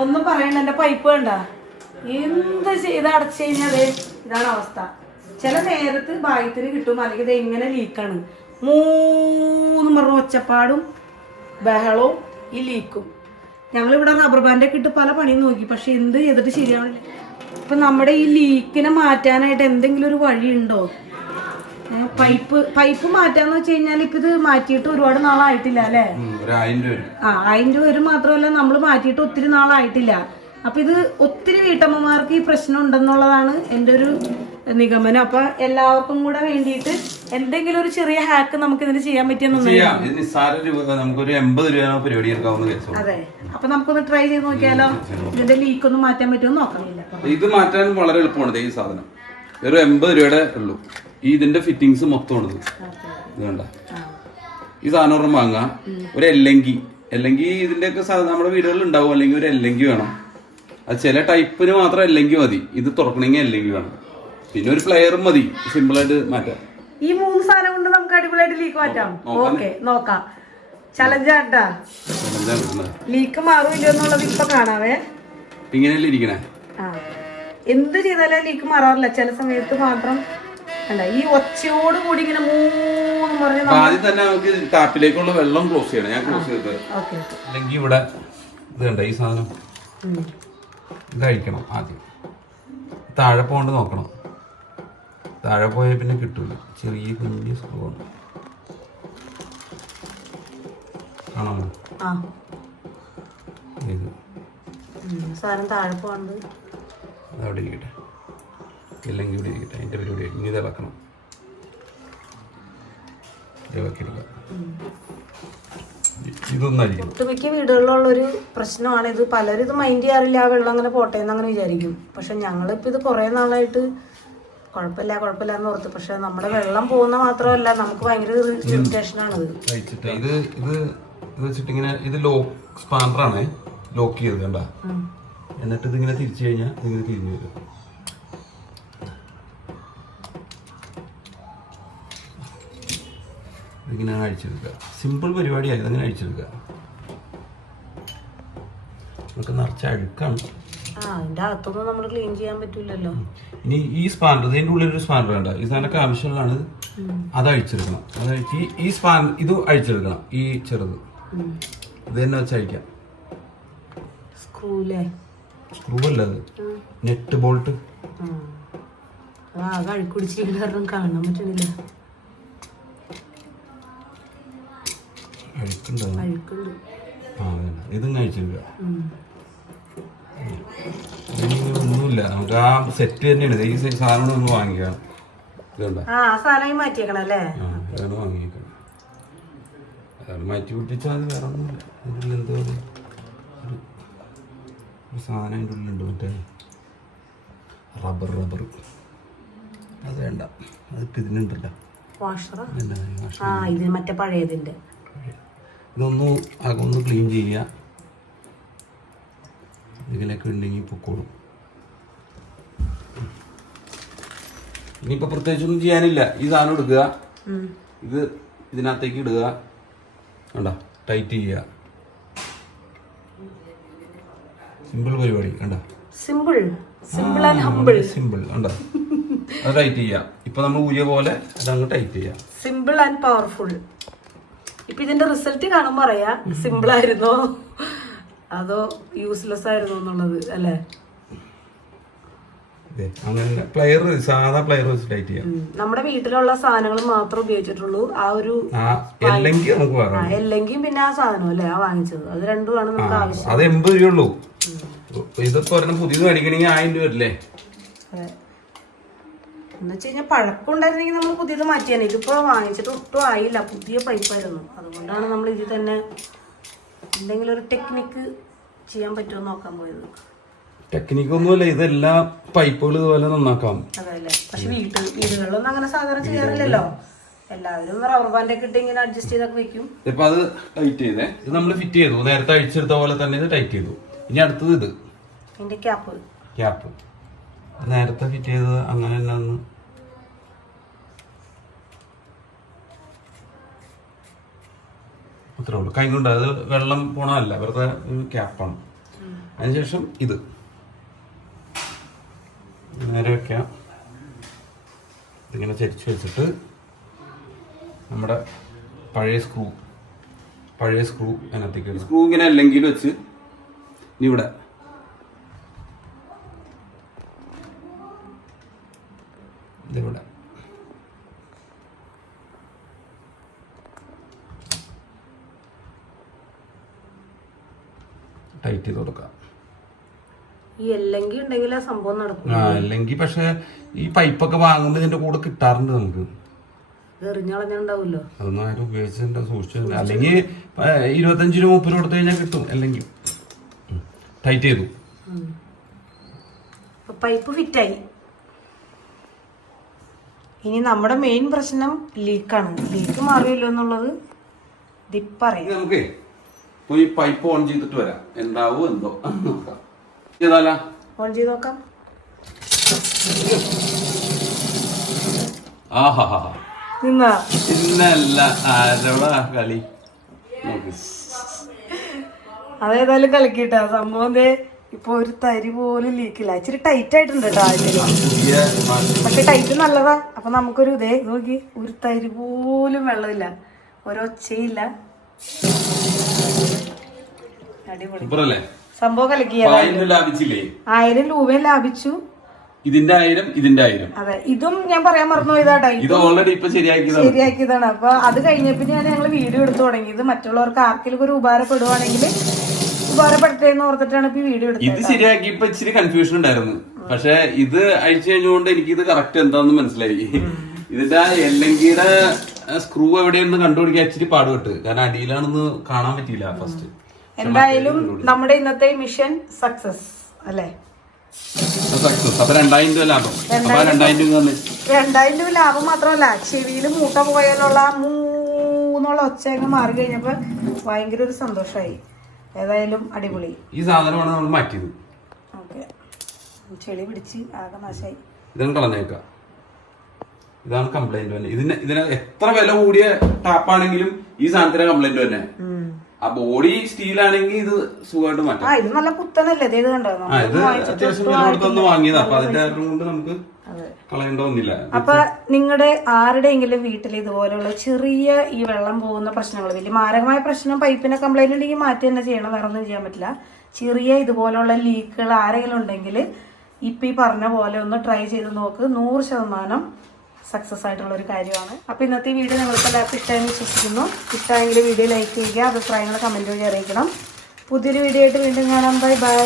ഒന്നും പറയണ്ട എന്റെ പൈപ്പ് വേണ്ട എന്ത് ചെയ്ത് അടച്ചു കഴിഞ്ഞാൽ ഇതാണ് അവസ്ഥ. ചില നേരത്ത് ഭാഗ്യത്തിന് കിട്ടും അല്ലെങ്കിൽ ഇത് എങ്ങനെ ലീക്കാണ് മൂന്ന് മറു ഒച്ചപ്പാടും ബഹളവും ഈ ലീക്കും ഞങ്ങളിവിടെ റബ്ബർ ബാൻഡൊക്കെ ഇട്ട് പല പണിയും നോക്കി പക്ഷെ എന്ത് ചെയ്തിട്ട് ശരിയാവില്ല ഇപ്പൊ നമ്മുടെ ഈ ലീക്കിനെ മാറ്റാനായിട്ട് എന്തെങ്കിലും ഒരു വഴിയുണ്ടോ? പൈപ്പ് പൈപ്പ് മാറ്റാന്ന് വെച്ച് കഴിഞ്ഞാൽ ഇത് മാറ്റിയിട്ട് ഒരുപാട് നാളായിട്ടില്ല അല്ലേ? ഒരു ആയിരം രൂപ വരും. ആ മാത്രമല്ല നമ്മൾ മാറ്റിയിട്ട് ഒത്തിരി നാളായിട്ടില്ല. അപ്പൊ ഇത് ഒത്തിരി വീട്ടമ്മമാർക്ക് ഈ പ്രശ്നം ഉണ്ടെന്നുള്ളതാണ് എന്റെ ഒരു നിഗമനം. അപ്പൊ എല്ലാവർക്കും കൂടെ വേണ്ടിയിട്ട് എന്തെങ്കിലും ഒരു ചെറിയ ഹാക്ക് നമുക്ക് ഇതിന് ചെയ്യാൻ പറ്റിയെന്നുണ്ടെങ്കിൽ അതെ. അപ്പൊ നമുക്കൊന്ന് ട്രൈ ചെയ്ത് നോക്കിയാലോ? ഇതിന്റെ ലീക്ക് ഒന്ന് മാറ്റാൻ പറ്റുമോ നോക്കാം. ഇത് മാറ്റാൻ വളരെ എളുപ്പമാണ് ഈ സാധനം. ഒരു എൺപത് രൂപയുടെ ഉള്ളൂ. ഈ ഇതിന്റെ ഫിറ്റിങ്സ് മൊത്തമാണിത്. ഇത് ഇത് കണ്ട ഈ സാധനം ഒരെണ്ണം വാങ്ങാം. ഒരു എല്ലെങ്കി അല്ലെങ്കിൽ ഇതിന്റെയൊക്കെ ഒക്കെ നമ്മുടെ വീടുകളിൽ ഉണ്ടാവും. അല്ലെങ്കിൽ ഒരു എല്ലെങ്കി വേണം. അത് ചില ടൈപ്പിന് മാത്രം അല്ലെങ്കി മതി. ഇത് തുറക്കണമെങ്കിൽ അല്ലെങ്കി വേണം. പിന്നെ ഒരു പ്ലെയറും മതി. സിമ്പിൾ ആയിട്ട് മാറ്റാം. ഈ മൂന്ന് സാധനം കൊണ്ട് നമുക്ക് അടിപൊളിയായിട്ട് ലീക്ക് മാറ്റാം. ഓക്കെ നോക്കാം. ചലഞ്ച് ആട്ടാ എന്താ കിട്ടുന്നത്? ലീക്ക് മാറുമില്ലോ എന്നുള്ളത് ഇപ്പൊ കാണാവേ. ഇങ്ങനെയല്ലേ ഇരിക്കണേ? എന്ത് ചെയ്താലും ലീക്ക് മാറാറില്ല. ചില സമയത്ത് മാത്രം അല്ല ഈ ഒച്ചയോട് കൂടി ഇങ്ങനെ മൂന്ന് പറഞ്ഞ് അപ്പൊ ആദ്യം തന്നെ നമുക്ക് ടാപ്പിലേക്കുള്ള വെള്ളം ക്ലോസ് ചെയ്യണം. ഞാൻ ക്ലോസ് ചെയ്തത് ഓക്കെ അല്ലെങ്കിൽ ഇവിടെ ഇത് കണ്ട ഈ സാധനം? ഇത് കഴിക്കണം ആദ്യം. താഴെ പോകണ്ട് നോക്കണം. താഴെ പോയാൽ പിന്നെ കിട്ടൂല. ചെറിയ കുഞ്ഞ് സ്ക്രൂ ആണ് കാണാമോ? ആ. ഇത്. സാധനം താഴെ പോകണ്ട് അവിടെ ഇരിക്കട്ടെ. ഇല്ലെങ്കിൽ ഇവിടെ ഇരിക്കട്ടെ. അതിന്റെ പരിപാടി. ഇനി ഇത് ഇളക്കിയെടുക്കാം ഒട്ടുമിക്ക വീടുകളിലുള്ള ഒരു പ്രശ്നമാണ് ഇത്. പലരും ഇത് മൈൻഡ് ചെയ്യാറില്ല ആ വെള്ളം അങ്ങനെ പോട്ടെ എന്ന് അങ്ങനെ വിചാരിക്കും. പക്ഷെ ഞങ്ങളിപ്പോൾ ഇത് കുറേ നാളായിട്ട് കുഴപ്പമില്ല കുഴപ്പമില്ല എന്ന് ഓർത്ത്. പക്ഷെ നമ്മുടെ വെള്ളം പോകുന്ന മാത്രമല്ല നമുക്ക് ഭയങ്കര ഇറിറ്റേഷനാണ് ഇത് ഇത് ഇത് വെച്ചിട്ട് ഇങ്ങനെ ഇത് ലോക്ക് സ്പാൻഡറാണ് ലോക്ക് ചെയ്ത് കണ്ട. എന്നിട്ട് ഇതിങ്ങനെ തിരിച്ചു കഴിഞ്ഞാൽ ഇതിങ്ങനെ തിരിഞ്ഞു വരും. ഇതിങ്ങനെ അഴിച്ചെടുക്കുക. സിമ്പിൾ പരിപാടിയായി ഇതങ്ങനെ അഴിച്ചെടുക്കുക. നമുക്ക് നിറച്ച അഴുക്കാണ്. ഇനി ഈ സ്പാനർ ഇതിന്റെ ഉള്ളിൽ ഒരു സ്പാനർ വേണ്ട. സാധനമൊക്കെ ആവശ്യമുള്ളതാണ് അത് അഴിച്ചെടുക്കണം. അതഴിച്ച് ഈ- സ്പാൻ ഇത് അഴിച്ചെടുക്കണം. ഈ ചെറുത്. ഇത് തന്നെ വെച്ച് അഴിക്കാം. സ്ക്രൂ അല്ല അത്. നെറ്റ് ബോൾട്ട് കാണാൻ പറ്റണില്ല. അഴുക്കുണ്ട്. ആ ഒന്നുമില്ല. നമുക്ക് ആ സെറ്റ് തന്നെയാണ്. ഈ സാധനം ഒന്ന് വാങ്ങിക്കാം വാങ്ങിയേക്കണം. അതാണ് മാറ്റി പിടിച്ചാൽ അത് വേറെ ഒന്നുമില്ല. എന്തോ ഒരു സാധനം അതിന്റെ ഉള്ളിലുണ്ട്. മറ്റേ റബ്ബർ റബ്ബർ അത് വേണ്ട. അതിപ്പോൾ ഇതിനുണ്ടല്ലോ. വാഷറ മറ്റേ പഴയതിന്റെ. ഇതൊന്ന് അതൊന്ന് ക്ലീൻ ചെയ്യുക. ഇതിലൊക്കെ ഉണ്ടെങ്കിൽ പൊക്കോളും. ഇനിയിപ്പോൾ പ്രത്യേകിച്ചൊന്നും ചെയ്യാനില്ല. ഈ സാധനം എടുക്കുക. ഇത് ഇതിനകത്തേക്ക് ഇടുക. കണ്ട? ടൈറ്റ് ചെയ്യുക. സിമ്പിൾ പരിപാടി. കണ്ട? Simple simple and humble simple കണ്ട? അത് ടൈറ്റ് ചെയ്യുക. ഇപ്പൊ നമ്മൾ ഊരിയ പോലെ അതങ്ങ് ടൈറ്റ് ചെയ്യുക. സിമ്പിൾ ആൻഡ് പവർഫുൾ ഇപ്പൊ ഇതിന്റെ റിസൾട്ട് കാണുമ്പോ അറിയാ. സിമ്പിൾ ആയിരുന്നോ? അതോ യൂസ്ലെസ് ആയിരുന്നോ എന്നുള്ളത് അല്ലേ? അങ്ങനെ പ്ലെയർ സാധാ പ്ലെയർ വെച്ച് ടൈറ്റ് ചെയ്യാം. ഉം. നമ്മുടെ വീട്ടിലുള്ള സാധനങ്ങൾ മാത്രം ഉപയോഗിച്ചിട്ടുള്ളൂ. ആ ഒരു അല്ലെങ്കിൽ നമുക്ക് അല്ലെങ്കിൽ പിന്നെ ആ സാധനം അല്ലേ ആ വാങ്ങിച്ചത്. അത് രണ്ടുമാണ് നമുക്ക് ആവശ്യം. അത് എൺപത് രൂപ ഉള്ളൂ. ഇതിപ്പോ ഒരെണ്ണം പുതിയത് മേടിക്കണമെങ്കിൽ ആയിരം രൂപ അല്ലേ. എന്ന് വെച്ച് കഴിഞ്ഞാൽ പഴക്കം ഉണ്ടായിരുന്നെങ്കിൽ നമ്മൾ പുതിയത് മാറ്റിയാണ് ഇതിപ്പോൾ വാങ്ങിച്ചിട്ട് ഒട്ടും ആയില്ല. പുതിയ പൈപ്പായിരുന്നു അതുകൊണ്ടാണ് നമ്മൾ ഇതിൽ തന്നെ എന്തെങ്കിലും ഒരു ടെക്നിക്ക് ചെയ്യാൻ പറ്റുമോ നോക്കാൻ പോയത്. ടെക്നിക്ക് ഒന്നുമല്ല ഇതെല്ലാം പൈപ്പുകൾ ഇതുപോലെ നന്നാക്കാം. അതല്ലേ പക്ഷെ വീട്ടിൽ വീടുകളിലൊന്നും അങ്ങനെ സാധാരണ ചെയ്യാറില്ലല്ലോ. എല്ലാവരും റബ്ബർ ബാൻഡ് ഒക്കെ ഇട്ട് ഇങ്ങനെ അഡ്ജസ്റ്റ് ചെയ്തൊക്കെ വെക്കും. ഇപ്പൊ അത് ടൈറ്റ് ചെയ്തേ. ഇത് നമ്മൾ ഫിറ്റ് ചെയ്തു. നേരത്തെ അഴിച്ചെടുത്ത പോലെ തന്നെ ഇത് ടൈറ്റ് ചെയ്തു. ഇനി അടുത്തത് ഇത്. ഇതിന്റെ ക്യാപ്പ് ക്യാപ്പ് നേരത്തെ ഫിറ്റ് ചെയ്തത് അങ്ങനെ തന്നെ ഒന്ന് അത്രേ ഉള്ളൂ. കൈ കൊണ്ട് അത് വെള്ളം പോണതല്ല വെറുതെ ഒരു ക്യാപ്പാണ് അതിനുശേഷം ഇത്. നേരെ വെക്കാം. ഇതിങ്ങനെ ചരിച്ച് വെച്ചിട്ട് നമ്മുടെ പഴയ സ്ക്രൂ പഴയ സ്ക്രൂ അതിനകത്തേക്ക് സ്ക്രൂ ഇങ്ങനെ അല്ലെങ്കിൽ വെച്ച് ഇവിടെ ഇതിവിടെ ടൈറ്റ് ചെയ്ത് കൊടുക്കാം. ആ അല്ലെങ്കിൽ പക്ഷെ ഈ പൈപ്പൊക്കെ വാങ്ങുമ്പോൾ ഇതിന്റെ കൂടെ കിട്ടാറുണ്ട് നമുക്ക്. അതൊന്നും ആരും ഉപയോഗിച്ചിട്ടുണ്ട് സൂക്ഷിച്ചിട്ടുണ്ട് അല്ലെങ്കിൽ ഇരുപത്തഞ്ച് രൂപ മുപ്പത് കൊടുത്തു കഴിഞ്ഞാൽ കിട്ടും അല്ലെങ്കിൽ ടൈറ്റ് ചെയ്തു. പൈപ്പ് ഫിറ്റായി ഇനി നമ്മുടെ മെയിൻ പ്രശ്നം ലീക്കാണ് ലീക്ക് മാറിയല്ലോ എന്നുള്ളത് ദിപ്പറിയാം നമുക്ക് പോയി പൈപ്പ് ഓൺ ചെയ്തിട്ട് വരാം. എന്താവോ എന്തോ നോക്കാം. ഓൺ ചെയ്ത് നോക്കാം. ഇന്നല്ല ആരോടാ കളി? അതേതായാലും കളിക്കിട്ട. സംഭവം ഇപ്പൊ ഒരു തരി പോലും ലീക്കില്ല ഇച്ചിരി ടൈറ്റ് ആയിട്ടുണ്ട് കേട്ടോ. പക്ഷെ ടൈറ്റ് നല്ലതാ. അപ്പൊ നമുക്കൊരു ഇതേ നോക്കി. ഒരു തരി പോലും വെള്ളമില്ല. ഒരൊച്ചയില്ല അടിപൊളി. സംഭവം കലക്കിയല്ലേ ആയിരം രൂപയും ലാഭിച്ചു. ഇതിന്റെ ആയിരം ഇതിന്റെ ആയിരം. അതെ ഇതും ഞാൻ പറയാൻ മറന്നു പോയതാട്ടോ ഇത് ഓൾറെഡി ഇപ്പൊ ശരിയാക്കിയതാണ്. ശരിയാക്കിയതാണ്. അപ്പൊ അത് കഴിഞ്ഞപ്പോ ഞാൻ ഞങ്ങൾ വീഡിയോ എടുത്തു തുടങ്ങിയത് മറ്റുള്ളവർക്ക് ആർക്കെങ്കിലും ഒരു ഉപകാരപ്പെടുവാണെങ്കിൽ ഉപകാരപ്പെടുത്തേന്ന് ഓർത്തിട്ടാണ് ഇപ്പൊ ഈ വീഡിയോ എടുത്തത് ഇത് ശരിയാക്കിയപ്പോ ഇച്ചിരി കൺഫ്യൂഷൻ ഉണ്ടായിരുന്നു. പക്ഷെ ഇത് അഴിച്ചു കഴിഞ്ഞുകൊണ്ട് എനിക്ക് ഇത് കറക്റ്റ് എന്താന്ന് മനസ്സിലായി. ഇതിന്റെ എല്ലെങ്കിയുടെ സ്ക്രൂ എവിടെയെന്ന് കണ്ടുപിടിക്കാൻ ഇച്ചിരി പാടുപെട്ട്. കാരണം അടിയിലാണെന്ന് കാണാൻ പറ്റിയില്ല ഫസ്റ്റ് എന്തായാലും നമ്മുടെ ഇന്നത്തെ മിഷൻ സക്സസ് അല്ലെ? സക്സസ് അപ്പൊ രണ്ടായിരം രൂപ ലാഭം. അപ്പൊ ആ രണ്ടായിരം രൂപ തന്നെ. രണ്ടായിരം രൂപ ലാഭം മാത്രമല്ല. ചെവിയിൽ മൂട്ട പോയാലുള്ള മൂന്നോളം മൂന്നുള്ള ഒച്ച അങ്ങ് മാറി കഴിഞ്ഞപ്പോ ഭയങ്കര ഒരു സന്തോഷമായി ഏതായാലും അടിപൊളി. ഈ സാധനമാണ് നമ്മൾ മാറ്റിയത്. ഓക്കെ. ചെളി പിടിച്ച് ആകെ നാശമായി ഇതാണ് കളഞ്ഞേക്കാം. ഇതാണ് കംപ്ലൈന്റ് തന്നെ ഇതിന് ഇതിന് എത്ര വില കൂടിയ ടാപ്പാണെങ്കിലും ഈ സാധനത്തിന് കംപ്ലൈന്റ് തന്നെ ആ ബോഡി സ്റ്റീൽ ആണെങ്കിൽ ഇത് സുഖമായിട്ട് മാറ്റാം. ഇത് നല്ല പുത്തനല്ലേ ഇത് കണ്ടോ? ആ ഇത് അത്യാവശ്യം വാങ്ങിയതാ. അപ്പൊ അതിന്റെ കാരണം കൊണ്ട് നമുക്ക് കളയേണ്ട ഒന്നില്ല അപ്പൊ നിങ്ങളുടെ ആരുടെയെങ്കിലും വീട്ടിൽ ഇതുപോലെയുള്ള ചെറിയ ഈ വെള്ളം പോകുന്ന പ്രശ്നങ്ങൾ വലിയ മാരകമായ പ്രശ്നം പൈപ്പിന്റെ കംപ്ലൈന്റ് ഉണ്ടെങ്കിൽ മാറ്റി തന്നെ ചെയ്യണം വേറെ ഒന്നും ചെയ്യാൻ പറ്റില്ല. ചെറിയ ഇതുപോലെയുള്ള ലീക്കുകൾ ആരെങ്കിലും ഉണ്ടെങ്കിൽ ഇപ്പൊ ഈ പറഞ്ഞ പോലെ ഒന്ന് ട്രൈ ചെയ്ത് നോക്ക്. നൂറ് ശതമാനം സക്സസ് ആയിട്ടുള്ള ഒരു കാര്യമാണ്. അപ്പൊ ഇന്നത്തെ ഈ വീഡിയോ നിങ്ങൾക്ക് എല്ലാവർക്കും ഇഷ്ടമായി വിശ്വസിക്കുന്നു. ഇഷ്ടമായെങ്കിൽ വീഡിയോ ലൈക്ക് ചെയ്യുക അഭിപ്രായങ്ങൾ കമന്റ് വഴി അറിയിക്കണം. പുതിയൊരു വീഡിയോ ആയിട്ട് വീണ്ടും കാണാം. Bye bye